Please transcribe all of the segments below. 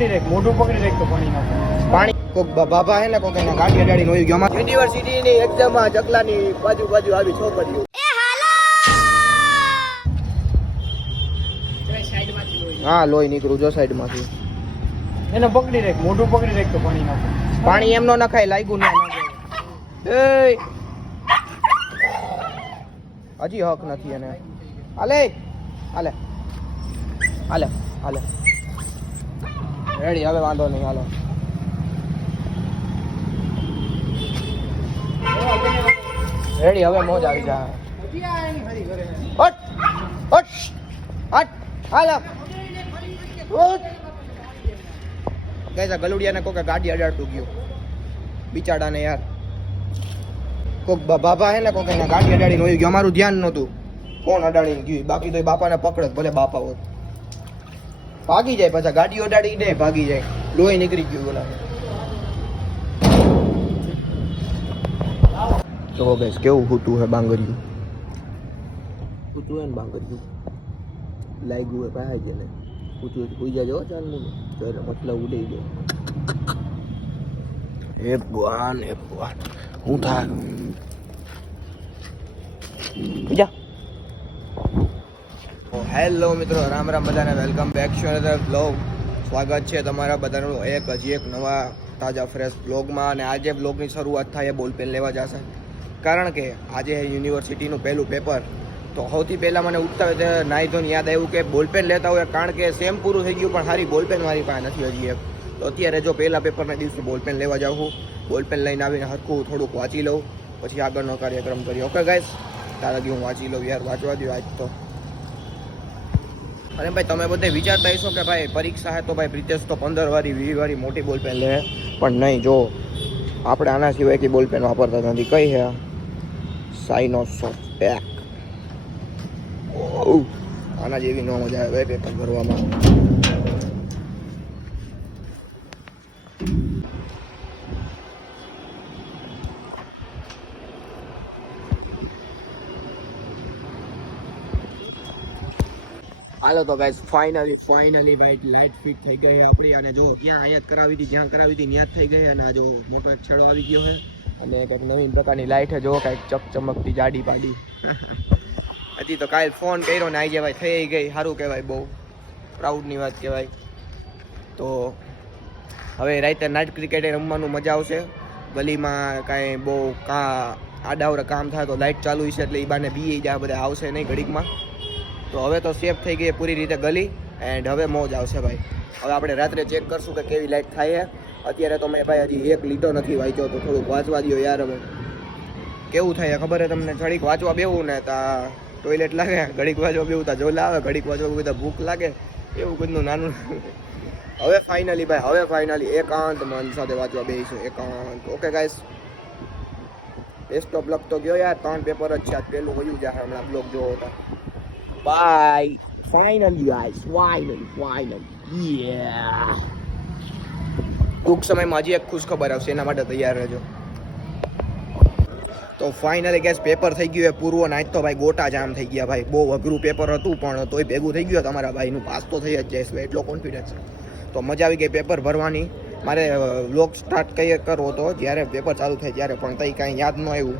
મોઢું પકડી રાખ તો પાણી નાખો. પાણી કોક બાબા હે ને કોક એના ગાડી અડાડી નોઈ ગયો. યુનિવર્સિટી ની એક્ઝામ માં ચકલાની બાજુ આવી છોકરીઓ. હા લોહી નીકળું જો સાઈડ માંથી. એને પકડી રાખ, મોઢું પકડી રાખ તો પાણી નાખો. પાણી એમ નો નખાય, લાગ્યું ના નાખે. હજી હક નથી એને. હાલે હાલે હાલે હાલે રેડી. હવે વાંધો નહીં, હાલો. રેડી, હવે મોજ આવી જાય. હટ હટ હટ હાલો. કઈ ગલુડિયાને કોકે ગાડી અડાડતું ગયું બિચાડાને યાર. કોક બાબા હે ને કોક એના ગાડી અડાડીને હોય ગયું. અમારું ધ્યાન નહોતું કોણ અડાડીને ગયું. બાકી તો એ બાપાને પકડે ભલે બાપા હોત. ભાગી જાય પાછા, ગાડીઓ અડાડી દે ભાગી જાય. લોહી નીકળી ગયું બોલા. તો ગેસ કેવું હૂતું હે બાંગરિયું. હૂતું હે ને બાંગરિયું લાગ્યું હે પાય જેને હૂતું હોઈ જાજો ચાલનું તો મતલબ ઉડી ગયો. હે ભગવાન હું થાય જા. હેલો મિત્રો, રામ રામ બધાને. Welcome back to another blog. સ્વાગત છે તમારા બધાનું હજી એક નવા તાજા ફ્રેશ બ્લોગમાં. અને આજે બ્લોગની શરૂઆત થાય બોલપેન લેવા જશે, કારણ કે આજે યુનિવર્સિટીનું પહેલું પેપર. તો સૌથી પહેલાં મને ઉઠતા નાહી ધોઈને યાદ આવ્યું કે બોલપેન લેતા હોય, કારણ કે સેમ પૂરું થઈ ગયું પણ સારી બોલપેન મારી પાસે નથી હજી એક. તો અત્યારે જો પહેલાં પેપરના દિવસે બોલપેન લેવા જાઉં, બોલપેન લઈને આવીને હરખું થોડુંક વાંચી લઉં, પછી આગળનો કાર્યક્રમ કરીએ. ઓકે ગાઈસ, તારાથી હું વાંચી લઉં યાર, વાંચવા દો આજ તો. અને ભાઈ તમે બધે વિચારતા હશો કે ભાઈ પરીક્ષા હે તો ભાઈ પ્રિતેશ તો 15 વાળી 20 વાળી મોટી બોલપેન લે, પણ નહીં. જો આપણે આના સિવાય કે બોલપેન વાપરતા નથી. કઈ હે સાઇનોસોફેક. આના જેવી નો મજા આવે પેપર ભરવામાં. હાલો તો ગાઈસ, ફાઇનલી ભાઈ લાઇટ ફિટ થઈ ગઈ છે આપણી. અને જો ક્યાં આયાત કરાવી હતી, જ્યાં કરાવી હતી ત્યાં જ થઈ ગઈ. અને આ જો મોટો એક છેડો આવી ગયો છે. અને કંઈક નવીન પ્રકારની લાઇટ છે, જો કંઈક ચમકતી જાડી પાડી. હજી તો કાલે ફોન કર્યો ને આવી ભાઈ થઈ ગઈ. સારું કહેવાય, બહુ પ્રાઉડની વાત કહેવાય. તો હવે રાતે નાઇટ ક્રિકેટે રમવાનું મજા આવશે. ગલીમાં કાંઈ બહુ આડાવડે કામ થાય તો લાઇટ ચાલુ છે એટલે એ બાને બી જાય બધા આવશે નહીં ઘડીકમાં. તો હવે તો સેફ થઈ ગઈ પૂરી રીતે ગલી. એન્ડ હવે મોજ આવશે ભાઈ. હવે આપણે રાત્રે ચેક કરશું કે કેવી લાઇટ થાય છે. અત્યારે તો મેં ભાઈ હજી એક લીટો નથી વાંચ્યો, તો થોડુંક વાંચવા દો યાર. હવે કેવું થાય ખબર છે તમને? ઘડીક વાંચવા બેવું ને તા ટોયલેટ લાગે, ઘડીક વાંચવા બેવું તા ઝોલા આવે, ઘડીક વાંચવા બેવું તા ભૂખ લાગે, એવું બધું નાનું. હવે ફાઇનલી એકાંત મન સાથે વાંચવા બેસીશું, એકાંત. Okay guys, best of luck તો ગયો યાર. 3 પેપર જ છે આજ, પહેલું વયું જાય હમણાં બ્લોગ જોવો હતા. બાય. ફાઇનલી ગાઈસ, ફાઇનલી યા. ટૂંક સમયમાં હજી એક ખુશ ખબર આવશે, એના માટે તૈયાર રહેજો. તો ફાઇનલી ગેસ પેપર થઈ ગયું એ પૂર્વ. નાઈટ તો ભાઈ ગોટા જામ થઈ ગયા ભાઈ. બહુ અઘરું પેપર હતું પણ તોય ભેગું થઈ ગયું. તમારા ભાઈનું પાસ તો થઈ જ જાય એટલો કોન્ફિડન્સ. તો મજા આવી ગઈ પેપર ભરવાની. મારે વ્લોગ સ્ટાર્ટ કરવો હતો જ્યારે પેપર ચાલુ થાય ત્યારે, પણ તઈ કાંઈ યાદ ન આવ્યું.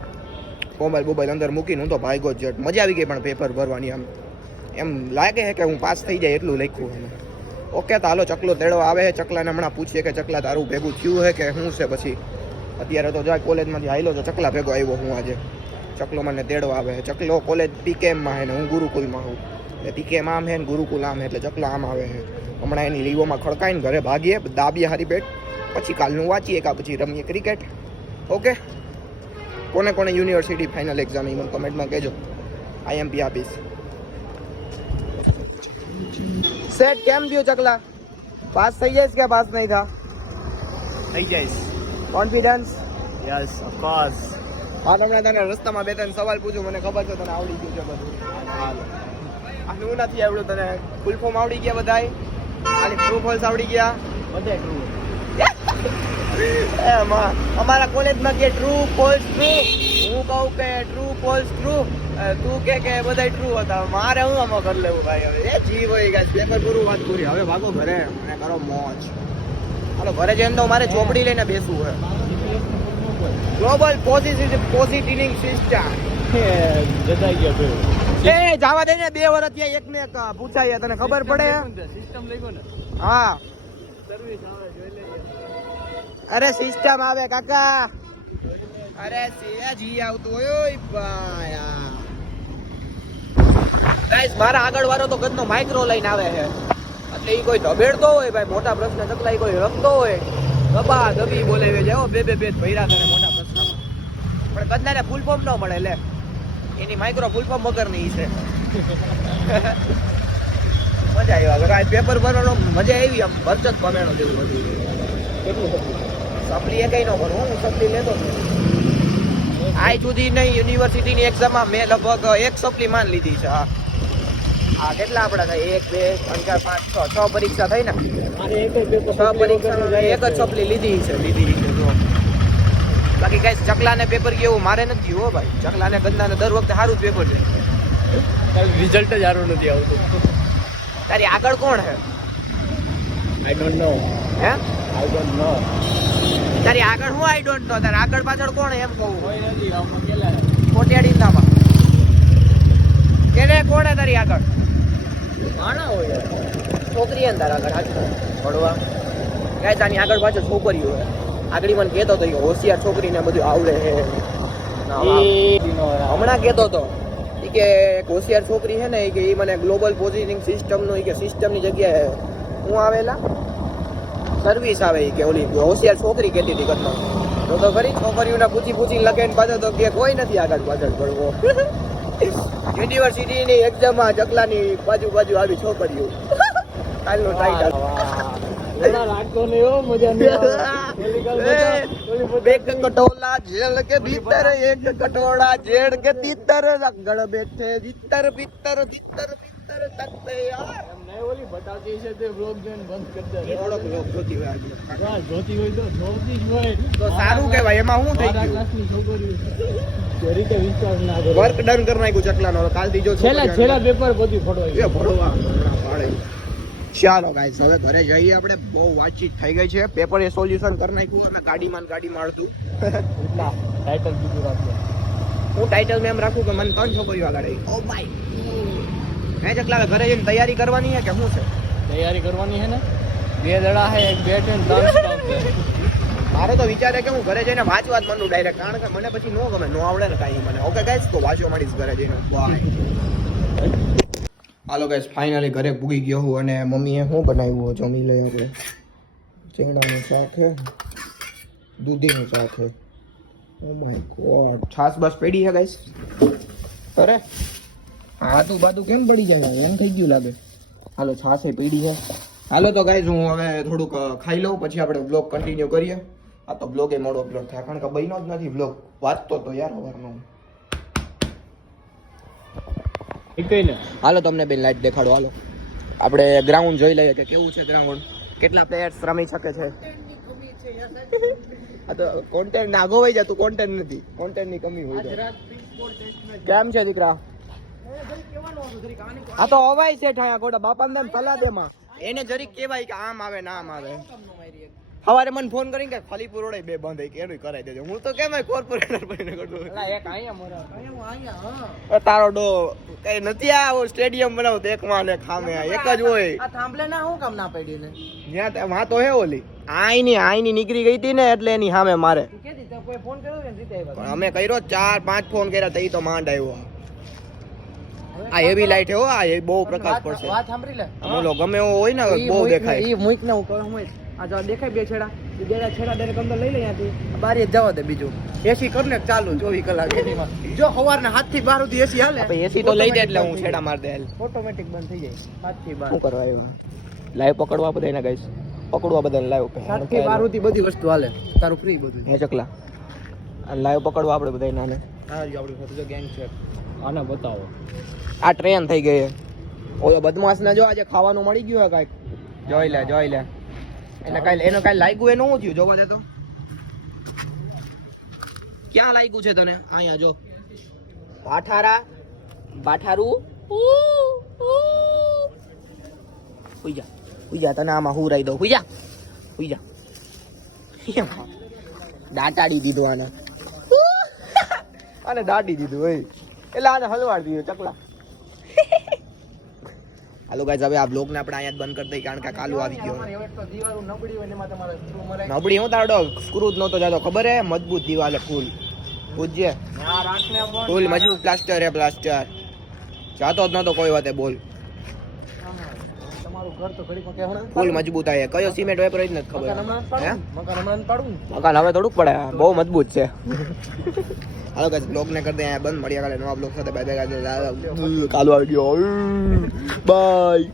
મોબાઈલ અંદર મૂકીને હું તો ભાગ્યો જ. મજા આવી ગઈ પણ પેપર ભરવાની. એમ લાગે છે કે હું પાસ થઈ જાય એટલું લખ્યું એને. ઓકે, તો હાલો ચકલો તેડવા આવે છે. ચકલાને હમણાં પૂછીએ કે ચકલા તારું ભેગું થયું છે કે શું છે. પછી અત્યારે તો જાય કોલેજમાંથી આવેલો તો ચકલા ભેગો આવ્યો હું આજે. ચકલો મને તેડવા આવે છે. ચકલો કોલેજ પીકેએમમાં છે ને હું ગુરુકુલમાં છું. એટલે પીકેએમ આમ છે ને ગુરુકુલ આમ છે, એટલે ચકલા આમ આવે છે. હમણાં એની લીવોમાં ખડકાઈને ઘરે ભાગીએ, દાબીએ હારી પેટ, પછી કાલનું વાંચીએ કાં પછી રમીએ ક્રિકેટ. ઓકે, કોને યુનિવર્સિટી ફાઇનલ એક્ઝામ એ મને કમેન્ટમાં કહેજો. IMP આપીશ. સેટ કેમ થયું ચકલા? પાસ થઈ જઈશ કે પાસ નહીં થા? થઈ જઈશ. કોન્ફિડન્સ? Yes, of course. હા, હમણાં તને રસ્તામાં 2-3 સવાલ પૂછું, મને ખબર છે તને આવડી ગયું છે બધું. આનું નથી આવડ્યું તને? ફૂલ ફોર્મ આવડી ગયા બધાય? ખાલી ટ્રુ ફોલ્સ આવડી ગયા? બધે ટ્રુ. અમારા કોલેજમાં કે ટ્રુ ફોલ્સ ટ્રુ, હું કહું કે ટ્રુ ફોલ્સ ટ્રુ, તું કે બધા ટ્રુ હતા. મારે હું આમાં કરી લેવું ભાઈ. હવે એ જી હોય ગાઈસ, પેપર પૂરું, વાત પૂરી. હવે ભાગો ઘરે અને કરો મોજ. હાલો ઘરે જઈને તો મારે ચોપડી લઈને બેસવું હોય. ગ્લોબલ પોઝિટિવિંગ સિસ્ટમ જતા ગયા બે એ જાવા દે ને, 2 વર્ષ થયા, એકને એક પૂછાય, તને ખબર પડે? સિસ્ટમ લઈ ગયો ને, હા સર્વિસ આવે જોઈ લઈએ. અરે સિસ્ટમ આવે કાકા, અરે જી આવતું હોય. ઓય ભાઈ ગાઈસ, મારા આગળ વાળો તો ગદનો માઇક્રો લઈને આવે છે, એટલે ઈ કોઈ ધબેડતો હોય ભાઈ, મોટા પ્રશ્ન ચકલા ઈ કોઈ રમતો હોય, ગબા ગબી બોલાવે જાય. બે ભૈરા કરે મોટા પ્રશ્નમાં, પણ ગદનાને ફૂલ ફોર્મ ન મળે. લે એની માઇક્રો ફૂલ ફોર્મ વગરની છે. મજા આવી વગર આ પેપર ભરવાનો મજા આવી, આમ ભરચક ભમેણો જેવું બધું. કેટલું સપ્લી એ કઈ ન ભરું, હું સપ્લી લેતો આજ સુધી નહીં. યુનિવર્સિટીની એક્ઝામમાં મેં લગભગ 1 સપ્લી માન લીધી છે. હા કેટલા આપડા થાય? 1 2 3 4 5 6 પરીક્ષા થઈ ને, મારે એક પેપર 6 પરીક્ષા 1 જ સપ્લી લીધી છે. બાકી કઈ ચકલાને પેપર કેવું મારે નથી હો ભાઈ. ચકલાને ગંદાને દર વખતે સારું જ પેપર છે. રિઝલ્ટ જ સારું નથી આવતું. તારી આગળ કોણ હે? I don't know. હે આઈ ડોન્ટ નો. તારી આગળ હું આઈ ડોન્ટ નો? તારી આગળ પાછળ કોણ એમ કહું? કોઈ નથી, આમાં કેલા કોટિયાડીનામાં કેને કોણ હે તારી આગળ? માણા હોય છોકરી હે ને તારા આગળ? હાચું ભણવા ગાય તાની આગળ પાછળ છોકરીઓ હે. આગળ મને કહેતો હતો કે હોશિયાર છોકરીને બધું આવડે છે. હમણાં કહેતો હતો કે એક હોશિયાર છોકરી છે ને, કે એ મને ગ્લોબલ પોઝિટિવિંગ સિસ્ટમનો કે સિસ્ટમની જગ્યાએ હું આવેલા સર્વિસ આવે કે ઓલી હોશિયાર છોકરી કહેતી હતી ઘટના. તો ખરી છોકરીઓને પૂછી લખે ને પાછળ તો કે કોઈ નથી આગળ પાછળ ભણવો. યુનિવર્સિટીની એક્ઝામમાં ચકલાની બાજુ આવી છોકરીઓ. કાલનો ટાઈટલ લાગતો નહીં હો, મજા નહીં આવે. એક કટોલા જેલ કે ભીતર, એક કટોળા જેડ કે તીતર, રગડ બેઠે જીતર પિત્તર જીતર પિત્તર તકતે યાર. એમ નહીં, ઓલી બટાકી છે તે વ્લોગ જોઈને બંધ કરી દે. થોડોક લોક જોતી હોય આજે. હા, જોતી હોય તો જોતી જ હોય. તો સારું કહેવાય. એમાં શું થઈ મારા ગયું? ક્લાસની છોકરીઓ જે રીતે વિશ્વાસ ના કરે. વર્ક ડન કરી નાખ્યું ચકલાનો. કાલથી જો છેલ્લા પેપર બધી ફોટો ભરવા પાડે. ચાલો ગાઈસ, હવે ઘરે જઈએ આપણે. બહુ વાતચીત થઈ ગઈ છે. પેપર એ સોલ્યુશન કરી નાખ્યું. અમે ગાડીમાં અડધું. એટલા ટાઇટલ બીજું રાખ્યું. હું ટાઇટલ મેમ રાખું કે મને 3 છોકરીઓ આગળ આવી. ઓ માય હે ચકલા, હવે ઘરે જઈને તૈયારી કરવાની છે કે શું છે? તૈયારી કરવાની છે ને, 2 દડા છે, એક બેટ છે ને 3 સ્ટમ્પ છે. મારો તો વિચાર છે કે હું ઘરે જઈને વાંચવા જ માંડું ડાયરેક્ટ, કારણ કે મને પછી નો ગમે, નો આવડે ને કાંઈ મને. ઓકે ગાઈસ, તો વાંચવા માંડીશ ઘરે જઈને. બાય. હાલો ગાઈસ, ફાઇનલી ઘરે પૂગી ગયો હું અને મમ્મીએ શું બનાવ્યું જમી લઈએ આપણે. ચેંગડાનું શાક છે, દૂધીનું શાક છે. ઓ માય ગોડ, છાસ બસ પડી છે ગાઈસ. અરે હાથું બાતું કેમ પડી જાય? એમ થઈ ગયું લાગે. હાલો છાસ એ પડી છે. હાલો તો ગાઈસ, હું હવે થોડુંક ખાઈ લઉં, પછી આપણે બ્લોગ કન્ટિન્યુ કરીએ. આ તો બ્લોગ એ મોડો અપલોડ થાય, કારણ કે બન્યો જ નથી બ્લોગ. વાંચતો તો યાર સવારનો. હાલો તમને બેન લાઈટ દેખાડો. હાલો આપણે ગ્રાઉન્ડ જોઈ લઈએ કે કેવું છે ગ્રાઉન્ડ, કેટલા પ્લેયર્સ રમી શકે છે. આ તો કોન્ટેન્ટ નાગો હોય જતું, કોન્ટેન્ટ નથી, કોન્ટેન્ટ ની કમી હોય છે. કેમ છે દીકરા? આ તો અવાય છે ઠાયા ગોડા બાપાને તેમ સલાહ દેમાં એને જરીક કહેવાય કે આમ આવે ના આમ આવે. સવારે મને ફોન કરીને કે ફલીપુર રોડે 2 બંધ કે એનું કરાવી દેજો. હું તો કેમ કોર્પોરેટર બનીને કરતો. એક અહીંયા તારો ડો કઈ નથી. આ સ્ટેડિયમ બનાવો તો એક માં ને ખામે એક જ હોય. આ થાંભલે ના હું કામ ના પડી ને? ત્યાં માં તો હે ઓલી આઈની નીકળી ગઈ હતી ને, એટલે એની સામે મારે. કેતી તો કોઈ ફોન કર્યો કે રીતે આવ્યા? પણ અમે કર્યો 4-5 ફોન કર્યા તો ઈ તો માંડ આવ્યો. આ હેવી લાઈટ હે હો, આ બહુ પ્રકાશ પડશે. વાત સાંભળી લે. બોલો ગમે એવો હોય ને બહુ દેખાય. ઈ મુઈક ને હું કહું હું આ જો દેખાય 2 છેડા, એ 2 છેડા ડાયરેક્ટ અંદર લઈ લે ત્યાંથી બારી જવા દે. બીજું એસી કરને ચાલુ 24 કલાક એસીમાં. જો સવારના 7 થી 12 સુધી એસી હાલે. આપણે એસી તો લઈ દે એટલે હું છેડા માર દે. ઓટોમેટિક બંધ થઈ જાય 7 થી 12. શું કરવા આવ્યો? લાઈવ પકડવા બધાને ગાઈસ, પકડવા બધાને લાઈવ 7 થી 12 સુધી બધી વસ્તુ હાલે, તારું ફ્રી બધું. હે ચકલા, આ લાઈવ પકડવા આપણે બધાને નાને. હા જી આપણી સાથે ગેંગ છે. આને બતાવો. આ ટ્રેન થઈ ગઈ છે. ઓલો બદમાશ ને જો આજે ખાવાનું મળી ગયું હે કાઈક. જોઈ લે એને કાંઈ લાગ્યું એનું શું થયું જોવા દે તો ક્યાં લાગ્યું છે તને અહીંયા જો બાઠારું હુઈ જા તને આમાં હુરાઈ દઉં હુઈ જા દાટાડી દીધું આને દાટી દીધું હોય એટલે આને હલવાડ દીધું ચકલા હાલો ગાઈસ હવે આ બ્લોગ ને આપણે અહીંયા જ બંધ કરી દઈએ કારણ કે કાલુ આવી ગયો નબળી હું તારો સ્ક્રૂ જ નહોતો જાતો ખબર હે મજબૂત દિવાલ ફૂલ પૂજ્ય ફૂલ મજબૂત પ્લાસ્ટર હે પ્લાસ્ટર જાતો જ નહોતો કોઈ વાતે બોલ ફૂલ મજબૂત આ કયો સિમેન્ટ વેપર જ નથી ખબર હે મકાન હવે થોડુંક પડે બહુ મજબૂત છે હાલો ગાઈસ બ્લોગ ને કરી દે અહીંયા બંધ મળ્યા કાલે નવા બ્લોગ સાથે બાય બાય કાલુ આવી ગયો બાય